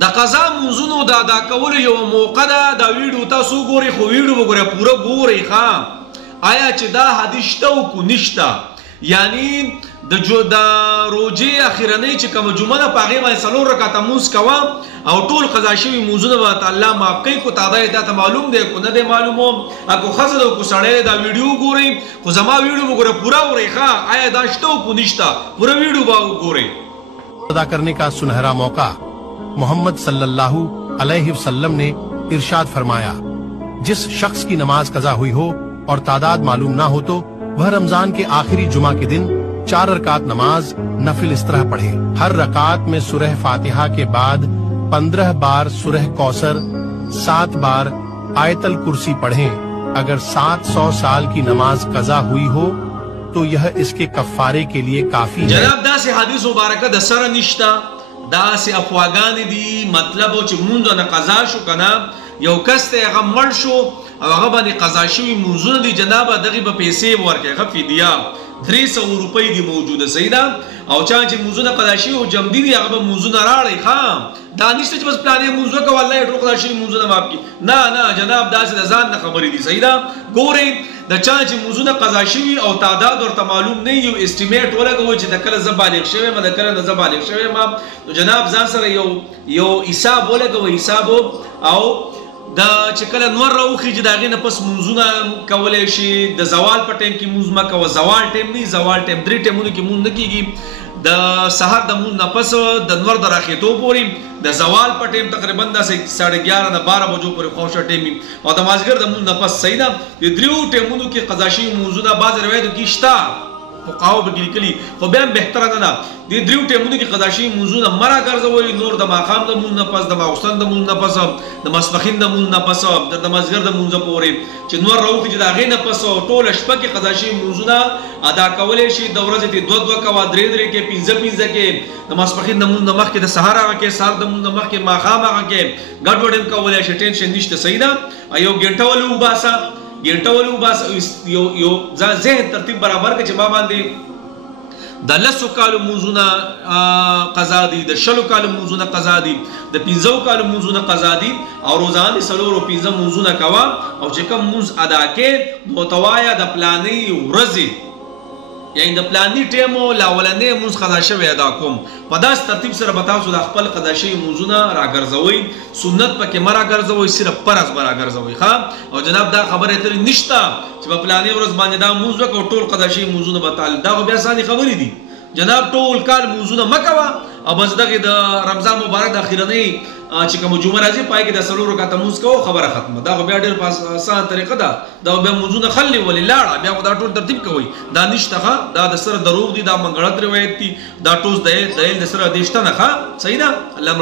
د قضا منځونو د ادا کولو یو موقع ده. دا ویډیو تاسو ګورئ خو ویډیو وګوره پوره ګورئ ښه آیا چې دا حدیث شته او کو نشته. یعنی د روژې اخرنۍ چې کومه جمعه ده په هغې باندې 4 رکعته لمونځ کوه او ټول قضا شوي لمونځونه به الله معاف کوي. کو تا دا ته معلوم دی کو نه دی معلومو کو ښځه ده کو سړی دی دا ویډیو ګورئ خو زما ویډیو وګوره پوره اورئ ښه آیا دا شته او کو نشته پوره ویډیو به وګورئ. अदा करने का सुनहरा मौका मोहम्मद सल्लल्लाहु अलैहि वसल्लम ने इरशाद फरमाया, जिस शख्स की नमाज कज़ा हुई हो और तादाद मालूम ना हो तो वह रमजान के आखिरी जुमा के दिन 4 रकात नमाज नफिल इस तरह पढ़े। हर रकात में सूरह फातिहा के बाद 15 बार सूरह कौसर, 7 बार आयतल कुर्सी पढ़ें। अगर 700 साल की नमाज कज़ा हुई हो तो यह इसके कफ़ारे के लिए काफी है। जनाब دا से حدیث مبارکه د سره نشتا دا سے افواغان دي مطلب چې مونږ نه قضا شو کنه یو کس ته هغه مړ شو او هغه باندې قضا شوی مونږونه دي جناب دغه په پیسې ورکړي هغه فدیه 300 روپۍ دی موجوده سیدا او چا چې مونږونه قضا شوی او جمدی دي هغه مونږونه راړي ښا دا نشته چې بس پلانې مونږه کو والله ټول قضا شوی مونږونه معاف کی نه جناب دا سے ځان نه خبرې دي سیدا ګورئ د چا چې مونږونه قضا شوي او تعداد ورته معلوم نه یو اسټیمیټ ولګوي چې د کله زه بالغ شوی یم د کله نه زه بالغ شوی یم نو جناب ځان سره یو حساب ولګوي حساب او د چې کله نور راوخي چې د هغې نه پس مونځونه کولی شي د زوال په ټایم کې مونځ مه کوه زوال ټایم نه زوال ټایم 3 ټایمونو کې مونځ نه کېږي د سحر د مونځ نه پس د نور د راخېدو پورې د زوال په ټایم تقریبا داسې 11:30 نه 12 بجو پورې خوښه ټایم او د مازدیګر د مونځ نه پس صحیح ده د 3 ټایمونو کې قضا شوي مونځونه بعض روایتو کې شته فقهاو به لیکلي خو بیا هم بهتره نه ده د 3 ټایمونو کې قضا شوي مونځونه مه راګرځوئ نور د ماښام د مونځ نه پس د ماخوستن د مونځ نه پس د ماسپښین د مونځ نه پس د مازدیګر د مونځه پورې چې نور راوخي چې د هغې نه پس ټوله شپه کې قضا شوي مونځونه ادا کولی شي د ورځې کې 2 کوه 3 کې 15 کې د ماسپښین د مونځ نه مخکې د سهار هغه کې سهار د مونځ نه مخکې ماښام هغه کې ګډوډ هم کولی شي ټینشن نشته صحیح ده یو ګنټه ولې وباسه ګنټه ولې وباسه یو ذهن ترتیب برابر کړه چې ما باندې د 10 کالو مونځونه قضا دي د 60 کالو مونځونه قضا دي د 15 کالو مونځونه قضا دي او روزانه 4 او 15 مونځونه کوه او چې کوم مونځ ادا کې نو توایا د پلانې ورځې یعنی د پلانې ټیمو لاولنې مونځ قضا شوی ادا کوم په داسې ترتیب سره به تاسو د خپل قضا شوي مونځونه راګرځوئ سنت پکې مه راګرځوئ صرف فرض به راګرځوئ ښه او جناب دا خبرې ترې نشته چې په پلانې ورځ باندې دا مونځ وکړو ټول قضا شوي مونځونه به تعالی دا خو بیا اسانې خبرې دي جناب ټول کال مونځونه مه کوه او بس دغې د رمضان مبارک د اخرنۍ چې کومه جمعه راځي پای کې د 4 رکعته مونځ کوو خبره ختمه دا خو بیا ډېر په اسانه طریقه ده دا بیا مونځونه خلي ولې لاړه بیا خو دا ټول ترتیب کوئ دا نشته ښه دا د سره دروغ دي دا منګړت روایت دي دا ټوز د سره دې شته نه ښه صحیح ده الله